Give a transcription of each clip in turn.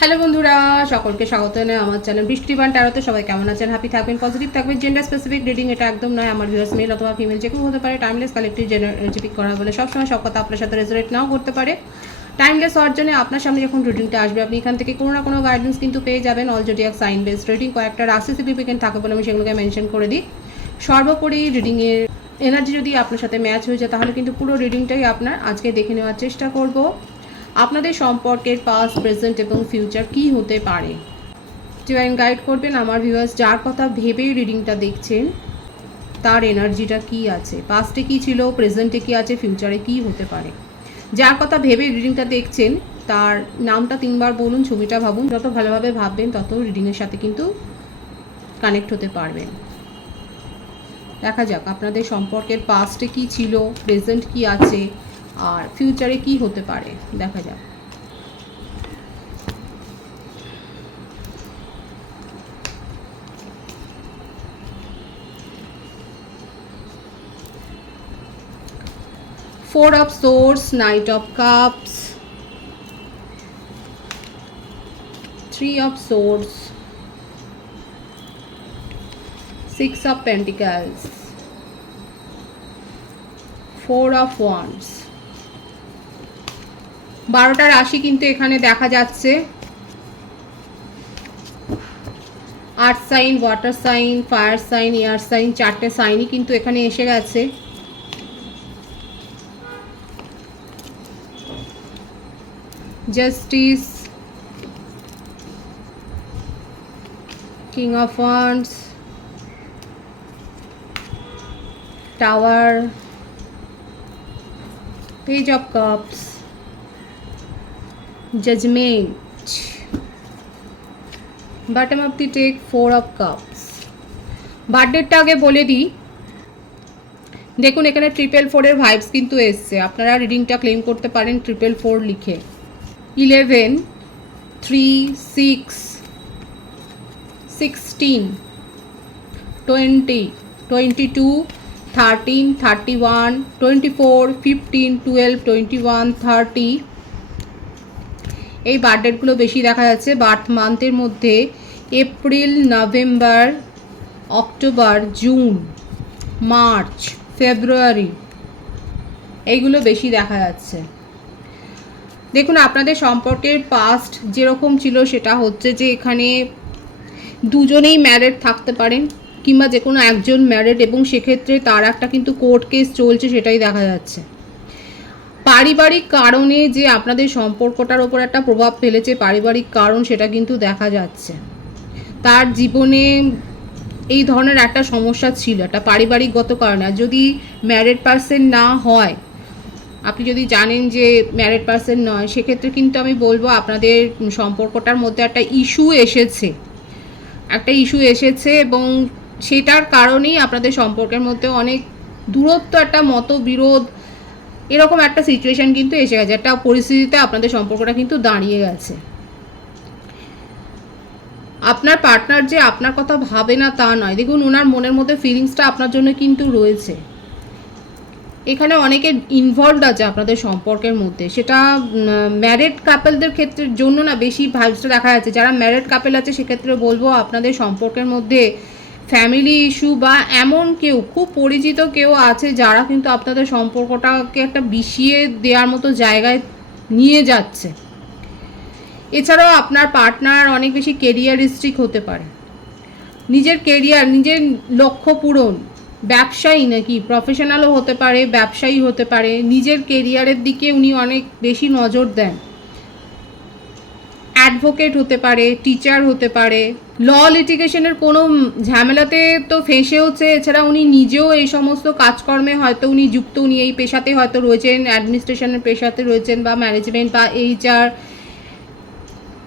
Hello বন্ধুরা, সকলকে স্বাগত জানাই আমার চ্যানেল বৃষ্টিবান ট্যারোতে। সবাই কেমন আছেন? হ্যাপি থাকবেন, পজিটিভ থাকবেন। জেন্ডার স্পেসিফিক রিডিং এটা একদম নয়। আমার ভিউয়ার্স মেল অথবা ফিমেল যে কেউ হতে পারে। টাইমলেস কালেক্টিভ জেনারেটিভ করা বলে সবসময় সব কথা আপনার সাথে রেজোনেট নাও করতে পারে। টাইমলেস হওয়ার জন্য আপনার সামনে যখন রিডিংটা আসবে, আপনি এখান থেকে কোনো না কোনো গাইডেন্স কিন্তু পেয়ে যাবেন। All zodiac sign based reading, কয়েকটা রাশি সিগনিফিকেন্ট থাকে বলে আমি সেগুলোকে মেনশন করে দিই। সর্বোপরি রিডিংয়ের এনার্জি যদি আপনার সাথে ম্যাচ হয়ে যায়, তাহলে কিন্তু পুরো রিডিংটাই আপনার। আজকে দেখে নেওয়ার চেষ্টা করব আপনাদের সম্পর্কের পাস্ট, প্রেজেন্ট এবং ফিউচার কি হতে পারে। ডিভাইন গাইড করবেন আমার ভিউয়ার্স। যার কথা ভেবে রিডিংটা দেখছেন, তার এনার্জিটা কি আছে, পাস্টে কি ছিল, প্রেজেন্টে কি আছে, ফিউচারে কি হতে পারে। যার কথা ভেবে রিডিংটা দেখছেন, তার নামটা 3 বার বলুন, ছবিটা ভাবুন। যত ভালোভাবে ভাববেন, তত রিডিংয়ের সাথে কিন্তু কানেক্ট হতে পারবেন। দেখা যাক আপনাদের সম্পর্কের পাস্টে কি ছিল, প্রেজেন্ট কি আছে, আর ফিউচারে কি হতে পারে। দেখা যাক। Four of Swords, Knight of Cups, Three of Swords, Six of Pentacles, Four of Wands। 12টা রাশি কিন্তু এখানে দেখা যাচ্ছে। Earth sign, water sign, fire sign, air sign, 4টে সাইনই কিন্তু এখানে এসে গেছে। Justice, king of wands, tower, page of cups, judgment, bottom of the deck, 4 of cups. বার্থডেটা আগে বলে দিই। দেখুন এখানে 444-এর ভাইবস কিন্তু এসছে। আপনারা রিডিংটা ক্লেম করতে পারেন 444 লিখে। 11, 3, 6, 16, 20, 22, 13, 31, 24, 15, 12, 21, 30। এই বার্থ ডেটগুলো বেশি দেখা যাচ্ছে। বার্থ মান্থের মধ্যে April, November, October, June, March, February, এইগুলো বেশি দেখা যাচ্ছে। দেখুন আপনাদের সম্পর্কের পাস্ট যেরকম ছিল, সেটা হচ্ছে যে এখানে দুজনেই ম্যারিড থাকতে পারেন, কিংবা যে কোনো একজন ম্যারিড, এবং সেক্ষেত্রে তার একটা কিন্তু কোর্ট কেস চলছে, সেটাই দেখা যাচ্ছে। পারিবারিক কারণে যে আপনাদের সম্পর্কটার ওপর একটা প্রভাব ফেলেছে, পারিবারিক কারণ, সেটা কিন্তু দেখা যাচ্ছে। তার জীবনে এই ধরনের একটা সমস্যা ছিল, একটা পারিবারিকগত কারণে। আর যদি ম্যারিড পারসন না হয়, আপনি যদি জানেন যে ম্যারিড পারসন নয়, সেক্ষেত্রে কিন্তু আমি বলবো আপনাদের সম্পর্কটার মধ্যে একটা ইস্যু এসেছে, এবং সেটার কারণেই আপনাদের সম্পর্কের মধ্যে অনেক দূরত্ব, একটা মতবিরোধ, এরকম একটা সিচুয়েশান কিন্তু এসে গেছে। একটা পরিস্থিতিতে আপনাদের সম্পর্কটা কিন্তু দাঁড়িয়ে গেছে। আপনার পার্টনার যে আপনার কথা ভাবে না তা নয়। দেখুন ওনার মনের মধ্যে ফিলিংসটা আপনার জন্য কিন্তু রয়েছে। এখানে অনেকে ইনভলভড আছে আপনাদের সম্পর্কের মধ্যে। সেটা ম্যারিড কাপলদের ক্ষেত্রের জন্য না বেশি ভাইবসটা দেখা যাচ্ছে। যারা ম্যারিড কাপল আছে, সেক্ষেত্রে বলবো আপনাদের সম্পর্কের মধ্যে ফ্যামিলি ইস্যু বা এমন কেউ, খুব পরিচিত কেউ আছে, যারা কিন্তু আপনাদের সম্পর্কটাকে একটা বিষিয়ে দেওয়ার মতো জায়গায় নিয়ে যাচ্ছে। এছাড়াও আপনার পার্টনার অনেক বেশি কেরিয়ারিস্টিক হতে পারে। নিজের কেরিয়ার, নিজের লক্ষ্য পূরণ, ব্যবসায়ী নাকি প্রফেশনালও হতে পারে, ব্যবসায়ী হতে পারে, নিজের কেরিয়ারের দিকে উনি অনেক বেশি নজর দেন। অ্যাডভোকেট হতে পারে, টিচার হতে পারে, ল লিটিগেশনের কোনো ঝামেলাতে তো ফেঁসেওছে। এছাড়া উনি নিজেও এই সমস্ত কাজকর্মে হয়তো উনি যুক্ত, উনি এই পেশাতে হয়তো রয়েছেন, অ্যাডমিনিস্ট্রেশনের পেশাতে রয়েছেন, বা ম্যানেজমেন্ট বা HR,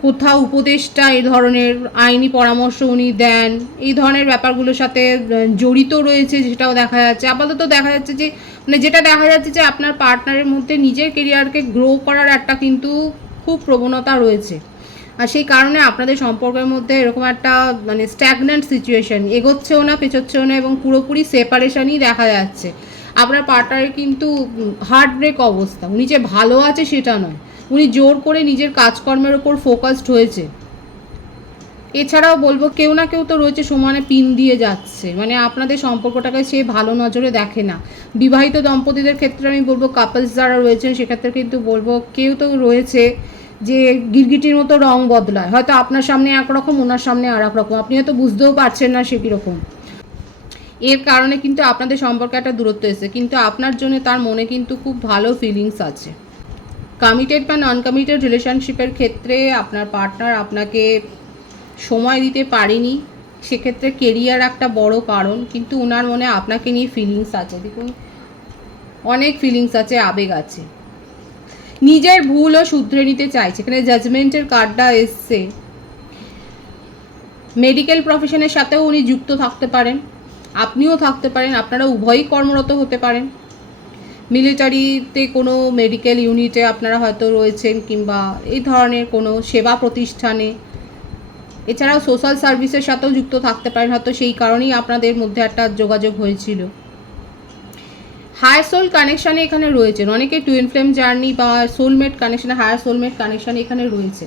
কোথাও উপদেষ্টা, এই ধরনের আইনি পরামর্শ উনি দেন, এই ধরনের ব্যাপারগুলোর সাথে জড়িত রয়েছে, সেটাও দেখা যাচ্ছে। আপাতত দেখা যাচ্ছে যে যেটা দেখা যাচ্ছে যে আপনার পার্টনারের মধ্যে নিজের কেরিয়ারকে গ্রো করার একটা কিন্তু খুব প্রবণতা রয়েছে। আর সেই কারণে আপনাদের সম্পর্কের মধ্যে এরকম একটা স্ট্যাগন্যান্ট সিচুয়েশন, এগোচ্ছেও না, পেছোচ্ছেও না, এবং পুরোপুরি সেপারেশনই দেখা যাচ্ছে। আপনার পার্টনারের কিন্তু হার্ট ব্রেক অবস্থা। উনি যে ভালো আছে সেটা নয়, উনি জোর করে নিজের কাজকর্মের ওপর ফোকাসড হয়েছে। এছাড়াও বলবো কেউ না কেউ তো রয়েছে সমানে পিন দিয়ে যাচ্ছে, মানে আপনাদের সম্পর্কটাকে সে ভালো নজরে দেখে না। বিবাহিত দম্পতিদের ক্ষেত্রে আমি বলবো, কাপলস যারা রয়েছেন সেক্ষেত্রে কিন্তু বলবো কেউ তো রয়েছে যে গিরগিটির মতো রং বদলায়, হয়তো আপনার সামনে একরকম, ওনার সামনে আর এক রকম, আপনি হয়তো বুঝতেও পারছেন না সে কীরকম। এর কারণে কিন্তু আপনাদের সম্পর্কে একটা দূরত্ব এসেছে, কিন্তু আপনার জন্য তার মনে কিন্তু খুব ভালো ফিলিংস আছে। কমিটেড বা নন কমিটেড রিলেশনশিপের ক্ষেত্রে আপনার পার্টনার আপনাকে সময় দিতে পারেনি, সেক্ষেত্রে কেরিয়ার একটা বড় কারণ, কিন্তু ওনার মনে আপনাকে নিয়ে ফিলিংস আছে। দেখুন অনেক ফিলিংস আছে, আবেগ আছে, নিজের ভুলও শুধরে নিতে চাইছে। এখানে জাজমেন্টের কার্ডটা এসছে। মেডিকেল প্রফেশনের সাথেও উনি যুক্ত থাকতে পারেন, আপনিও থাকতে পারেন, আপনারা উভয়ই কর্মরত হতে পারেন। মিলিটারিতে কোনো মেডিকেল ইউনিটে আপনারা হয়তো রয়েছেন, কিংবা এই ধরনের কোনো সেবা প্রতিষ্ঠানে। এছাড়াও সোশ্যাল সার্ভিসের সাথেও যুক্ত থাকতে পারেন, হয়তো সেই কারণেই আপনাদের মধ্যে একটা যোগাযোগ হয়েছিল। হায়ার সোল কানেকশানে এখানে রয়েছেন অনেকে, টুইন ফ্লেম জার্নি বা সোলমেট কানেকশানে, হায়ার সোলমেট কানেকশানে এখানে রয়েছে।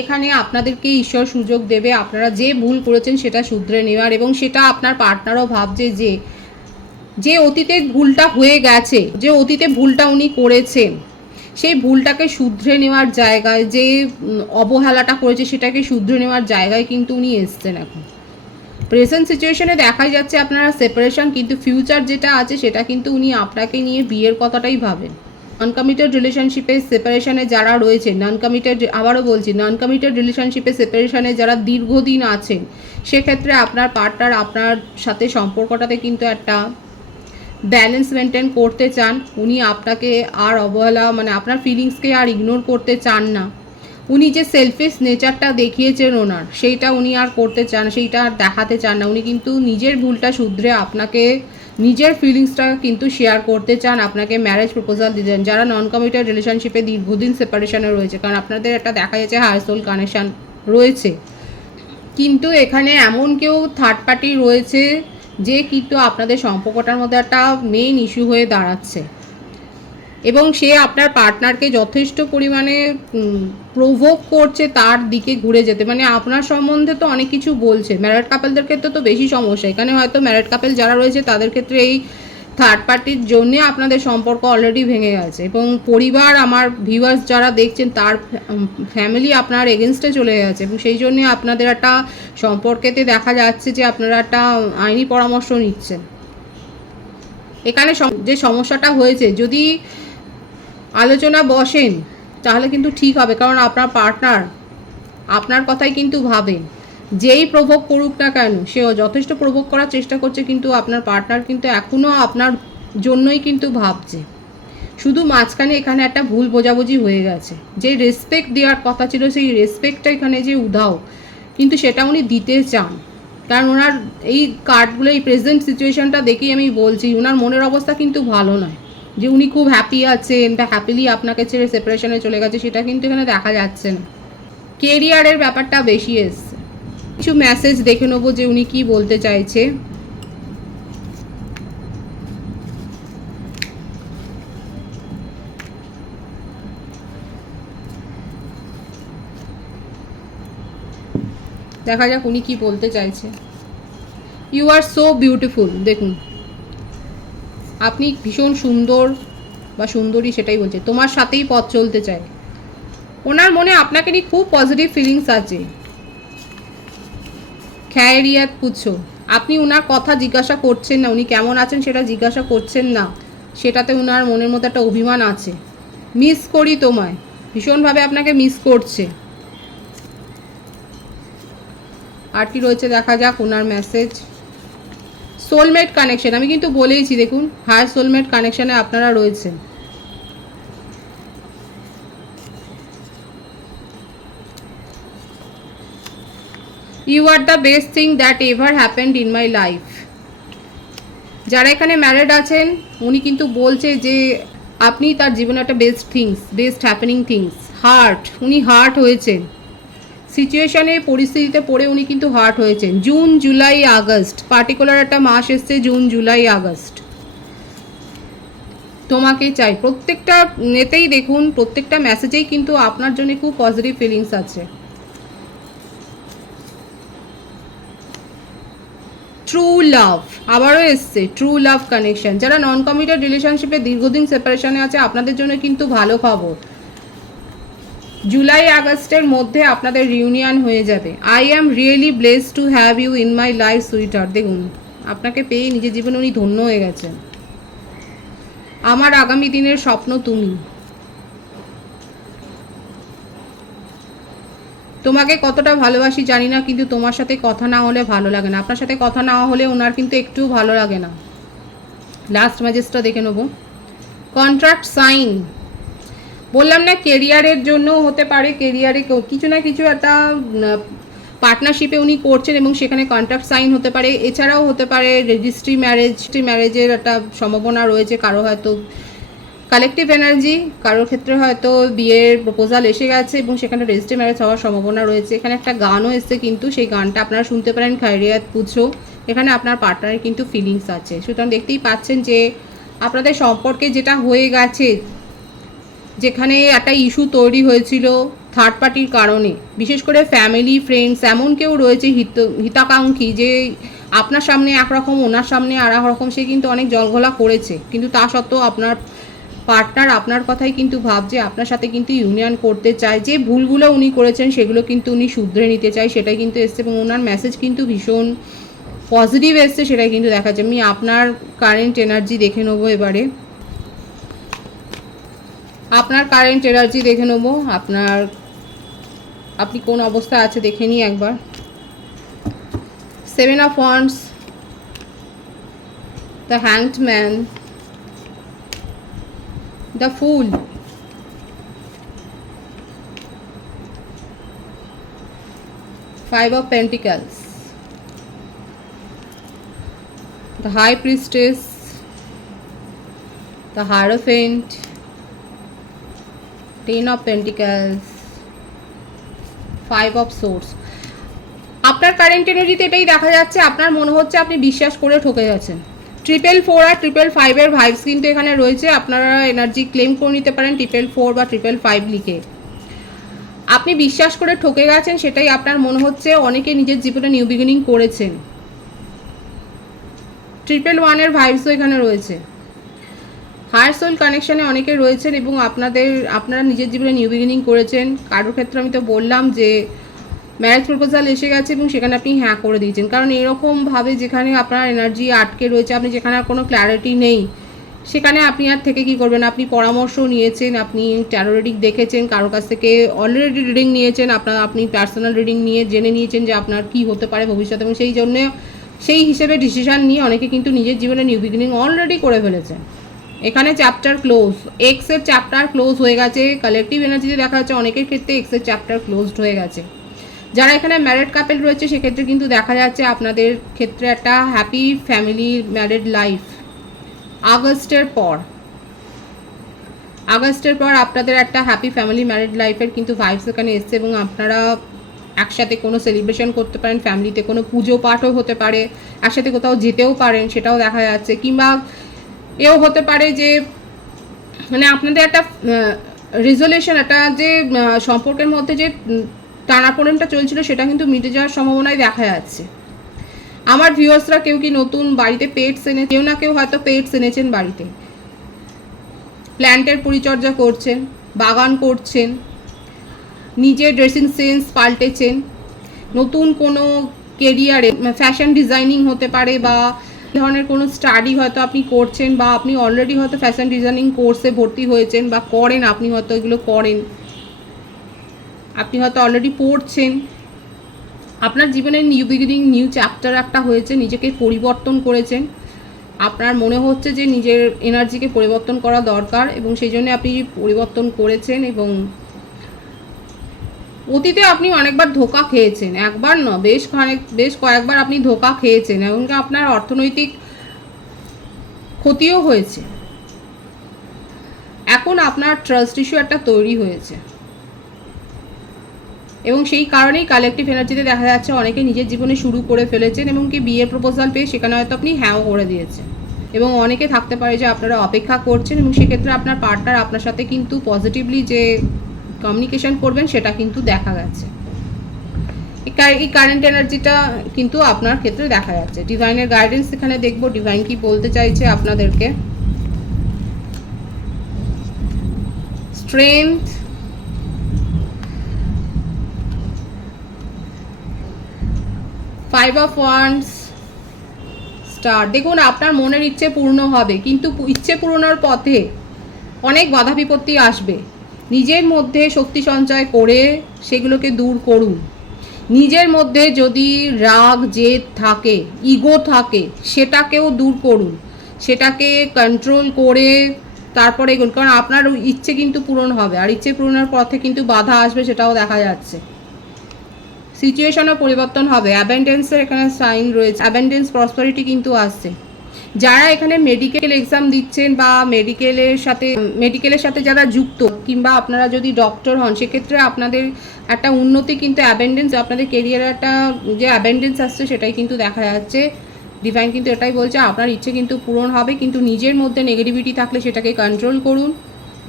এখানে আপনাদেরকে ঈশ্বর সুযোগ দেবে আপনারা যে ভুল করেছেন সেটা শুধরে নেওয়ার, এবং সেটা আপনার পার্টনারও ভাবছে যে অতীতের ভুলটা হয়ে গেছে, যে অতীতে ভুলটা উনি করেছেন সেই ভুলটাকে শুধরে নেওয়ার জায়গায়, যে অবহেলাটা করেছে সেটাকে শুধরে নেওয়ার জায়গায় কিন্তু উনি এসছেন। এখন প্রেজেন্ট সিচুয়েশনে দেখা যাচ্ছে আপনারা সেপারেশন, কিন্তু ফিউচার যেটা আছে সেটা কিন্তু উনি আপনাকে নিয়ে বিয়ের কথাটাই ভাবেন। নন কমিটেড রিলেশনশিপে সেপারেশনে যারা রয়েছে, নন কমিটেড, আবারও বলছি, নন কমিটেড রিলেশনশিপে সেপারেশনে যারা দীর্ঘদিন আছেন, সেক্ষেত্রে আপনার পার্টনার আপনার সাথে সম্পর্কটাতে কিন্তু একটা ব্যালেন্স মেনটেন করতে চান। উনি আপনাকে আর অবহেলা, মানে আপনার ফিলিংসকে আর ইগনোর করতে চান না। উনি যে সেলফিশ নেচারটা দেখিয়েছেন ওনার, সেইটা উনি আর করতে চান, সেইটা আর দেখাতে চান না। উনি কিন্তু নিজের ভুলটা শুধরে আপনাকে নিজের ফিলিংসটা কিন্তু শেয়ার করতে চান, আপনাকে ম্যারেজ প্রপোজাল দিতেন। যারা নন কমিটেড রিলেশনশিপে দীর্ঘদিন সেপারেশনে রয়েছে, কারণ আপনাদের একটা দেখা যাচ্ছে হায়ার সোল কানেকশান রয়েছে, কিন্তু এখানে এমন কেউ থার্ড পার্টি রয়েছে যে কিন্তু আপনাদের সম্পর্কটার মধ্যে একটা মেইন ইস্যু হয়ে দাঁড়াচ্ছে, এবং সে আপনার পার্টনারকে যথেষ্ট পরিমাণে প্রভোক করছে তার দিকে ঘুরে যেতে। মানে আপনার সম্বন্ধে তো অনেক কিছু বলছে, ম্যারিড কাপলদের ক্ষেত্রে তো বেশি সমস্যা। এখানে হয়তো ম্যারিড কাপল যারা রয়েছে তাদের ক্ষেত্রে এই থার্ড পার্টির জন্যে আপনাদের সম্পর্ক অলরেডি ভেঙে গেছে, এবং পরিবার, আমার ভিউয়ার্স যারা দেখছেন, তার ফ্যামিলি আপনার এগেনস্টে চলে গেছে, এবং সেই জন্যে আপনাদের একটা সম্পর্কেতে দেখা যাচ্ছে যে আপনারা একটা আইনি পরামর্শ নিচ্ছেন। এখানে যে সমস্যাটা হয়েছে, যদি আলোচনা বসেন তাহলে কিন্তু ঠিক হবে, কারণ আপনার পার্টনার আপনার কথাই কিন্তু ভাবেন। যেই প্রভোগ করুক না কেন, সে যথেষ্ট প্রভোগ করার চেষ্টা করছে, কিন্তু আপনার পার্টনার কিন্তু এখনও আপনার জন্যই কিন্তু ভাবছে। শুধু মাঝখানে এখানে একটা ভুল বোঝাবুঝি হয়ে গেছে, যে রেসপেক্ট দেওয়ার কথা ছিল সেই রেসপেক্টটা এখানে যে উধাও, কিন্তু সেটা উনি দিতে চান। কারণ ওনার এই কার্ডগুলো, এই প্রেজেন্ট সিচুয়েশনটা দেখেই আমি বলছি ওনার মনের অবস্থা কিন্তু ভালো নয়, যে উনি খুব হ্যাপি আছেন বা হ্যাপিলি আপনাকে ছেড়ে সেপারেশনে চলে গেছে, সেটা কিন্তু এখানে দেখা যাচ্ছে না। কেরিয়ারের ব্যাপারটা বেশি এসছে। কিছু মেসেজ দেখে নেবো যে উনি কি বলতে চাইছে। দেখা যাক উনি কি বলতে চাইছে। You are so beautiful. দেখুন আপনি ভীষণ সুন্দর বা সুন্দরী, সেটাই বলছে। তোমার সাথেই পথ চলতে চায়। ওনার মনে আপনাকে নিয়ে খুব পজিটিভ ফিলিংস আছে। খ্যারিয়াত পুছো, আপনি ওনার কথা জিজ্ঞাসা করছেন না, উনি কেমন আছেন সেটা জিজ্ঞাসা করছেন না, সেটাতে ওনার মনের মধ্যে একটা অভিমান আছে। মিস করি তোমায়, ভীষণভাবে আপনাকে মিস করছে। আর কি রয়েছে দেখা যাক ওনার মেসেজ। সোলমেট কানেকশন, আমি কিন্তু বলেইছি, দেখুন হায়ার সোলমেট কানেকশানে আপনারা রয়েছেন। You are the best thing that ever happened in my life. যারা এখানে ম্যারিড আছেন উনি কিন্তু বলছে যে আপনি তার জীবনে একটা best things, best happening things. Heart, উনি হার্ট হয়েছেন সিচুয়েশনে, পরিস্থিতিতে পড়ে উনি কিন্তু হার্ট হয়েছেন। জুন, জুলাই, আগস্ট, পার্টিকুলার একটা মাস এসছে, জুন, জুলাই, আগস্ট। তোমাকে চাই, প্রত্যেকটা এতেই দেখুন, প্রত্যেকটা মেসেজেই কিন্তু আপনার জন্য খুব পজিটিভ ফিলিংস আছে। ট্রু লাভ আবারও এসছে, ট্রু লাভ কানেকশন। যারা নন কমিটেড রিলেশনশিপে দীর্ঘদিন সেপারেশনে আছে আপনাদের জন্য কিন্তু ভালো খবর, জুলাই আগস্টের মধ্যে আপনাদের রিউনিয়ন হয়ে যাবে। I am really blessed to have you in my life sweetheart. দেখুন আপনাকে পেয়ে নিজের জীবনে উনি ধন্য হয়ে গেছেন। আমার আগামী দিনের স্বপ্ন তুমি। তোমাকে কতটা ভালোবাসি জানি না, কিন্তু তোমার সাথে কথা না হলে ভালো লাগে না। আপনার সাথে কথা না হলে ওনার কিন্তু একটু ভালো লাগে না। লাস্ট ম্যাজেসটা দেখে নেব। কন্ট্রাক্ট সাইন, বললাম না কেরিয়ারের জন্য হতে পারে, কেরিয়ারে কিছু না কিছু একটা পার্টনারশিপে উনি করছেন এবং সেখানে কন্ট্রাক্ট সাইন হতে পারে। এছাড়াও হতে পারে রেজিস্ট্রি ম্যারেজের একটা সম্ভাবনা রয়েছে। কারো হয়তো কালেকটিভ এনার্জি, কারোর ক্ষেত্রে হয়তো বিয়ের প্রপোজাল এসে গেছে এবং সেখানে রেজিস্ট্রি ম্যারেজ হওয়ার সম্ভাবনা রয়েছে। এখানে একটা গানও এসছে, কিন্তু সেই গানটা আপনারা শুনতে পারেন, খৈরিয়াত পুছো। এখানে আপনার পার্টনারের কিন্তু ফিলিংস আছে। সুতরাং দেখতেই পাচ্ছেন যে আপনাদের সম্পর্কে যেটা হয়ে গেছে, যেখানে একটা ইস্যু তৈরি হয়েছিল থার্ড পার্টির কারণে, বিশেষ করে ফ্যামিলি ফ্রেন্ডস এমন কেউ রয়েছে হিতাকাঙ্ক্ষী, যে আপনার সামনে একরকম ওনার সামনে আর এক রকম, সে কিন্তু অনেক জলঘোলা করেছে, কিন্তু তা সত্ত্বেও আপনার পার্টনার আপনার কথাই কিন্তু ভাবছে, আপনার সাথে কিন্তু ইউনিয়ন করতে চায়। যে ভুলগুলো উনি করেছেন সেগুলো কিন্তু উনি শুধরে নিতে চায়, সেটাই কিন্তু এসছে এবং ওনার মেসেজ কিন্তু ভীষণ পজিটিভ এসছে, সেটাই কিন্তু দেখা যায়। আমি আপনার কারেন্ট এনার্জি দেখে নেবো এবারে। আপনার কারেন্ট এনার্জি দেখে নেব, আপনি কোন অবস্থায় আছে দেখে নিই একবার। 7 of wands, the hanged man, the full, Five of Pentacles, the High Priestess, the Hierophant, 10 of Pentacles, 5 of Swords। আপনার কারেন্ট এনার্জিতে এটাই দেখা যাচ্ছে, আপনার মনে হচ্ছে আপনি বিশ্বাস করে ঠকে যাচ্ছেন। 444 আর 555 ভাইবস কিন্তু এখানে রয়েছে। আপনারা এনার্জি ক্লেম করে নিতে পারেন 444 বা 555 লিখে। আপনি বিশ্বাস করে ঠকে গেছেন, সেটাই আপনার মনে হচ্ছে। অনেকে নিজের জীবনে নিউ বিগিনিং করেছেন। 111 এর ভাইবসও এখানে রয়েছে। হায়ার সোল কানেকশানে অনেকে রয়েছেন এবং আপনারা নিজের জীবনে নিউ বিগিনিং করেছেন। কারোর ক্ষেত্রে আমি তো বললাম যে ম্যারেজ প্রপোজাল এসে গেছে এবং সেখানে আপনি হ্যাঁ করে দিয়েছেন। কারণ এরকমভাবে যেখানে আপনার এনার্জি আটকে রয়েছে, আপনি যেখানে আর কোনো ক্ল্যারিটি নেই, সেখানে আপনি আর থেকে কি করবেন। আপনি পরামর্শ নিয়েছেন, আপনি ট্যারো রিডিং দেখেছেন, কারোর কাছ থেকে অলরেডি রিডিং নিয়েছেন, আপনি পার্সোনাল রিডিং নিয়ে জেনে নিয়েছেন যে আপনার কি হতে পারে ভবিষ্যতে, এবং সেই হিসেবে ডিসিশান নিয়ে অনেকে কিন্তু নিজের জীবনে নিউ বিগিনিং অলরেডি করে ফেলেছেন। এখানে চ্যাপ্টার ক্লোজ, এক্সের চ্যাপ্টার ক্লোজ হয়ে গেছে। কালেকটিভ এনার্জিতে দেখা যাচ্ছে অনেকের ক্ষেত্রে এক্সের চ্যাপ্টার ক্লোজড হয়ে গেছে। যারা এখানে ম্যারিড কাপেল রয়েছে সেক্ষেত্রে কিন্তু দেখা যাচ্ছে আপনাদের ক্ষেত্রে একটা হ্যাপি ফ্যামিলি ম্যারিড লাইফ আগস্টের পর আপনাদের একটা হ্যাপি ফ্যামিলি ম্যারিড লাইফের কিন্তু ভাইবস এখানে এসছে এবং আপনারা একসাথে কোনো সেলিব্রেশন করতে পারেন, ফ্যামিলিতে কোনো পুজো পাঠও হতে পারে, একসাথে কোথাও যেতেও পারেন, সেটাও দেখা যাচ্ছে। কিংবা এও হতে পারে যে মানে আপনাদের একটা রেজলিউশন, একটা যে সম্পর্কের মধ্যে যে টানাপোড়েনটা চলছিল সেটা কিন্তু মিটে যাওয়ার সম্ভাবনাই দেখা যাচ্ছে। আমার ভিউয়ার্সরা কেউ কি নতুন বাড়িতে পেটস এনে, কেউ না কেউ হয়তো পেটস এনেছেন বাড়িতে, প্ল্যান্টের পরিচর্যা করছেন, বাগান করছেন, নিজের ড্রেসিং সেন্স পাল্টেছেন, নতুন কোনো কেরিয়ারে ফ্যাশন ডিজাইনিং হতে পারে বা ধরনের কোনো স্টাডি হয়তো আপনি করছেন, বা আপনি অলরেডি হয়তো ফ্যাশন ডিজাইনিং কোর্সে ভর্তি হয়েছেন বা করেন, আপনি হয়তো এগুলো করেন, আপনি হয়তো অলরেডি পড়ছেন। আপনার জীবনে নিউ বিগিনিং, নিউ চ্যাপ্টার একটা হয়েছে, নিজেকে পরিবর্তন করেছেন। আপনার মনে হচ্ছে যে নিজের এনার্জিকে পরিবর্তন করা দরকার এবং সেই জন্য আপনি পরিবর্তন করেছেন। এবং অতীতে আপনি অনেকবার ধোঁকা খেয়েছেন, একবার না বেশ কয়েকবার আপনি ধোঁকা খেয়েছেন এবং আপনার অর্থনৈতিক ক্ষতিও হয়েছে। এখন আপনার ট্রাস্ট ইস্যু একটা তৈরি হয়েছে এবং সেই কারণেই কালেকটিভ এনার্জিতে দেখা যাচ্ছে অনেকে নিজের জীবনে শুরু করে ফেলেছেন এবং কি বিয়ের প্রপোজাল পেয়ে সেখানে হয়তো আপনি হ্যাঁও করে দিয়েছেন। এবং অনেকে থাকতে পারে যে আপনারা অপেক্ষা করছেন এবং সেক্ষেত্রে আপনার পার্টনার আপনার সাথে কিন্তু পজিটিভলি যে কমিউনিকেশন করবেন সেটা কিন্তু দেখা গেছে। এই কারেন্ট এনার্জিটা কিন্তু আপনার ক্ষেত্রে দেখা যাচ্ছে। ডিভাইনের গাইডেন্স এখানে দেখবো, ডিভাইন কি বলতে চাইছে আপনাদেরকে। Strength, five of wands, star. দেখুন আপনার মনের ইচ্ছে পূর্ণ হবে, কিন্তু ইচ্ছে পূরণের পথে অনেক বাধা বিপত্তি আসবে। নিজের মধ্যে শক্তি সঞ্চয় করে সেগুলোকে দূর করুন। নিজের মধ্যে যদি রাগ জেদ থাকে, ইগো থাকে, সেটাকেও দূর করুন, সেটাকে কন্ট্রোল করে তারপরে এগুন, কারণ আপনার ইচ্ছে কিন্তু পূরণ হবে, আর ইচ্ছে পূরণের পথে কিন্তু বাধা আসবে, সেটাও দেখা যাচ্ছে। সিচুয়েশনও পরিবর্তন হবে। অ্যাবেন্ডেন্সের এখানে সাইন রয়েছে, অ্যাবেন্ডেন্স প্রসপারিটি কিন্তু আসছে। যারা এখানে মেডিকেল এক্সাম দিচ্ছেন বা মেডিকেলের সাথে যারা যুক্ত, কিংবা আপনারা যদি ডক্টর হন, সেক্ষেত্রে আপনাদের একটা উন্নতি কিন্তু অ্যাবেন্ডেন্স, আপনাদের কেরিয়ারে একটা যে অ্যাবেন্ডেন্স আসছে সেটাই কিন্তু দেখা যাচ্ছে। ডিভাইন কিন্তু এটাই বলছে আপনার ইচ্ছে কিন্তু পূরণ হবে, কিন্তু নিজের মধ্যে নেগেটিভিটি থাকলে সেটাকে কন্ট্রোল করুন।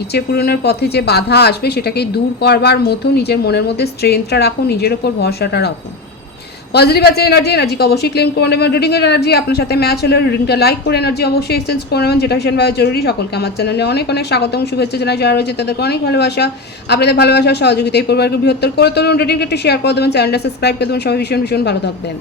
ইচ্ছে পূরণের পথে যে বাধা আসবে সেটাকে দূর করবার মতো নিজের মনের মধ্যে স্ট্রেংথটা রাখুন, নিজের ওপর ভরসাটা রাখুন। পজিটিভ আছে এনার্জিকে অবশ্যই ক্লেম করে নেবেন। রিডিংয়ের এনার্জি আপনার সাথে ম্যাচ হলে রিডিংটা লাইক করে এনার্জি অবশ্যই এক্সচেঞ্জ করে নেবেন, যেটা ভীষণভাবে জরুরি। সকলকে আমার চ্যানেলে অনেক অনেক স্বাগত এবং শুভেচ্ছা জানাই। যারা রয়েছে তাদেরকে অনেক ভালোবাসা। আপনাদের ভালোবাসার সহযোগিতা এই পরিবারকে বৃহত্তর করে তুলুন। রিডিংটা একটু শেয়ার করে দেবেন, চ্যানেলটা সাবস্ক্রাইব করে দেবেন। সবাই ভীষণ ভীষণ ভালো থাকবেন।